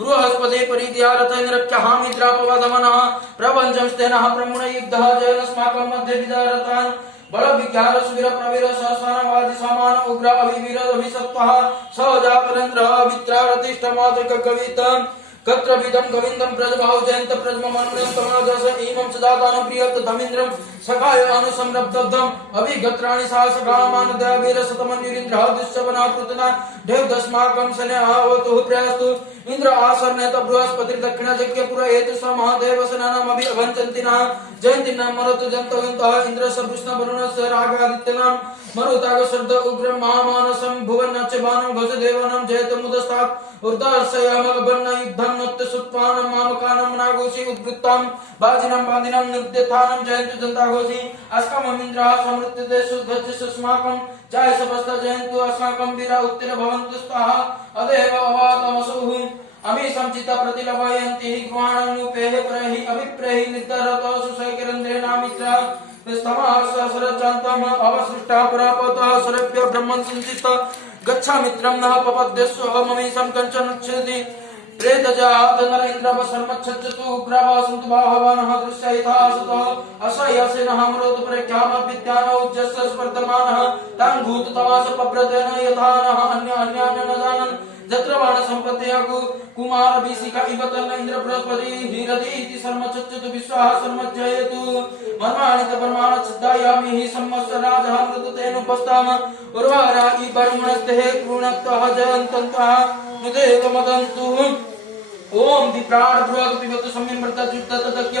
बृहस्पति परिद्यारथेन्द्रक्षहामिद्रापवदमनः प्रपञ्चं स्तेनः ब्रह्मण युद्धः जयनस्माकं मध्ये विदारतान् बल विज्ञान सुवीर प्रवीर सहसानवादी समान उग्र अभिवीर अभिसत्वः सहजातरेन्द्र वित्रारतिष्ठ मातृक कवितं कत्रविदं गोविन्दं प्रजभाव जयन्त प्रजममनुनं तमाजस इमं सदातानं प्रियत धमीन्द्रं सखाय अनुसंरब्धं अभिगत्राणि साहसगामान दयावीर शतमन्युरिन्द्र दुश्चवना कृतना देवदस्माकं सनेहावतु प्रयास्तु इंद्र आसर्णेत बृहस्पति दक्षिण जग्यपुर एतु स महादेव सनानाम अभि अभंचन्तिनः जयन्तिनाम मरुत जन्तवन्तः इंद्र सवृष्ण वरुण स रागादित्यनाम मरुताग शब्द उग्र महामानसं भुवनच्च बाणं घोष देवानां जयत मुदस्तात् ऊर्ध्वशयामगबन्न युद्धं नत्य सुत्पानं मामकानं नागोषि उद्वृत्तां बाजिनं बादिनं निर्द्यथानं जयन्तु जन्ताघोषि अस्कममिन्द्रः समृत्यते सुध्वज सुस्माकं जय सबस्त जयन्तु अस्माकं वीरा उत्तीर्ण भवन्तु स्वाहा अदेव अवातमसुः अमी संचिता प्रतिलभयन्ति ग्रहाणनुपेह प्रहि अभिप्रेहि निद्रतो सुशैकरेन्द्रेणामित्र स्तमासरचान्तम् अवसृष्टः परापतः सुरेभ्यो ब्रह्मन् संचित गच्छामित्रं नः पपद्यस्व ममीशं कञ्चन क्षति प्रेतजात नरेन्द्रवसर्मच्छतु उग्रावासन्तु बाहवानः दृश्ययथा असतः असह्यसेनः मरोतु प्रख्यामद्विद्यानौ उज्जस्य स्पर्धमानः तान् भूततमास पप्रतेन यथा नः अन्यान् न जानन् जत्रवाण सम्पत्यागु कुमार बीसिका इवतन इंद्र बृहस्पति हिरदि इति सर्मच्छतु विश्वाः सर्मज्जयतु मर्माणित परमाण चिद्दायामि हि संवत्सराजः मृततेनुपस्ताम उर्वारा इ बर्मणस्ते कृणक्तः जयन्तन्तः नुदेव मदन्तु ओम दीप्राण बृहत् पिबतु सम्यं मृत जुक्त तदक्य